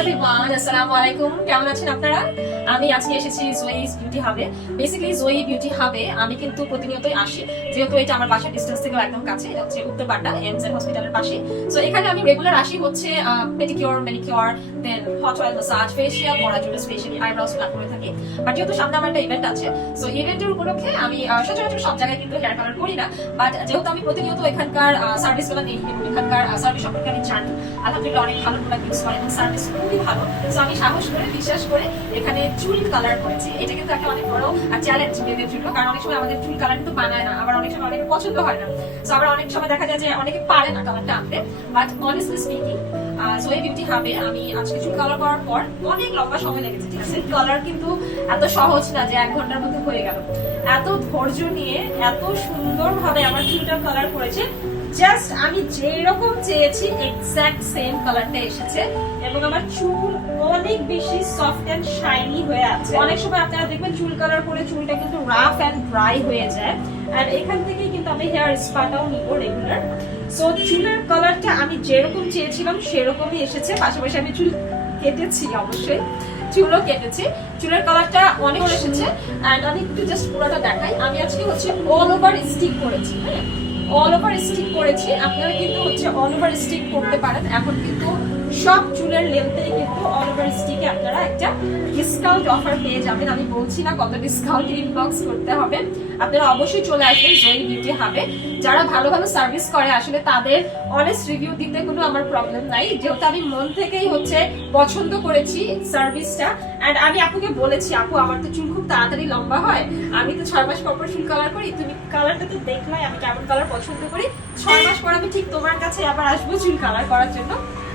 Everyone, আসসালামু আলাইকুম। কেমন আছেন আপনারা? আমি আজকে এসেছি জয়িস বিউটি হাবে। বেসিক্যালি জয়ি বিউটি হাবে আমি কিন্তু প্রতিনিয়তই আসি, যেহেতু এটা আমার বাসার ডিস্টেন্স থেকে একদম কাছে, এটা হচ্ছে উত্তরপাড়া এমজেড হসপিটালের পাশে। সো এখানে আমি রেগুলার আসি হচ্ছে পেডিকিউর, ম্যানিকিউর, দেন হট অয়েল ম্যাসাজ, ফেশিয়াল করার জন্য, স্পেশালি আইব্রোজ প্ল্যান করে থাকি। বাট যেহেতু সামনে আমার একটা ইভেন্ট আছে, সো ইভেন্টের উপলক্ষে আমি সচরাচর সব জায়গায় কিন্তু হেয়ার কালার করি না। বাট যেহেতু আমি প্রতিনিয়ত এখানকার সার্ভিসগুলো নিই এবং এখানকার সার্ভিস সম্পর্কে আমি জানি, আলহামদুলিল্লাহ অনেক ভালো প্রোডাক্ট ইউজ করে এবং সার্ভিস খুবই ভালো। সো আমি সাহস করে বিশ্বাস করে এখানে চুল কালার করেছি। এটা কিন্তু একটা অনেক বড় চ্যালেঞ্জ মেয়েদের জন্য, কারণ অনেক সময় আমাদের চুল কালার কিন্তু বানায় না, আবার অনেক সময় অনেকের পছন্দ হয় না। সো আবার অনেক সময় দেখা যায় যে অনেকে পারে না কালারটা আনতে। বাট অনেস্টলি স্পিকিং, জয়ি বিউটি হাবে আমি আজকে চুল কালার করার পর অনেক লম্বা সময় লেগেছে, ঠিক আছে? কালার কিন্তু এত সহজ না যে 1 ঘন্টার মধ্যে হয়ে গেল। এত ধৈর্য নিয়ে এত সুন্দরভাবে আমার চুলটা কালার করেছে, জাস্ট আমি যেরকম চেয়েছি এক্সাক্ট সেম কালারটা এসেছে এবং আমার চুল অনেক বেশি সফট এন্ড শাইনি হয়ে আছে। অনেক সময় আপনারা দেখবেন চুল কালার করে চুলটা কিন্তু রাফ এন্ড ড্রাই হয়ে যায়, আর এখান থেকেই কিন্তু আমি হেয়ার স্পাটাও নিব রেগুলার। সো চুলের কালারটা আমি যেরকম চেয়েছিলাম সেরকমই এসেছে। পাশাপাশি আমি চুল কেটেছি, অবশ্যই চুলও কেটেছি। চুলের কালারটা অনেক এসেছে। এন্ড আমি একটু জাস্ট পুরোটা দেখাই। আমি আজকে হচ্ছে অল ওভার স্টিক করেছি, হ্যাঁ অল ওভার স্টিক করেছি। আপনারা কিন্তু হচ্ছে অল ওভার স্টিক করতে পারেন। এখন কিন্তু সব চুলের লেন্থে কিন্তু অল ওভার স্টিকে আপনারা একটা ডিসকাউন্ট অফার পেয়ে যাবেন। আমি বলছি না কত ডিসকাউন্ট, ইনবক্স করতে হবে। আপনারা অবশ্যই চলে আসবেন জয়ি বিউটি হাবে। যারা ভালো ভালো সার্ভিস করে আসলে তাদের অনেস্ট রিভিউ দিতে কোনো আমার প্রবলেম নাই, যেহেতু আমি মন থেকেই হচ্ছে পছন্দ করেছি সার্ভিসটা। এন্ড আমি আপুকে বলেছি, আপু আমার তো চুল খুব তাড়াতাড়ি লম্বা হয়, আমি তো 6 মাস পর পর চুল কালার করি, তুমি কালারটা তো দেখলাই আমি কেমন কালার পছন্দ করি, 6 মাস পর আমি ঠিক তোমার কাছে আবার আসবো চুল কালার করার জন্য।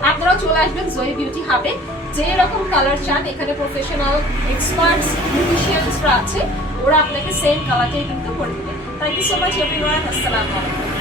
আপনারাও চলে আসবেন জয়ি বিউটি হাবে। যে রকম কালার চান, এখানে প্রফেশনাল এক্সপার্টস বিউটিশিয়ানসরা আছে, ওরা আপনাকে সেম কালারটাই কিন্তু করে দেবে। Thank you so much everyone, আসসালামু আলাইকুম।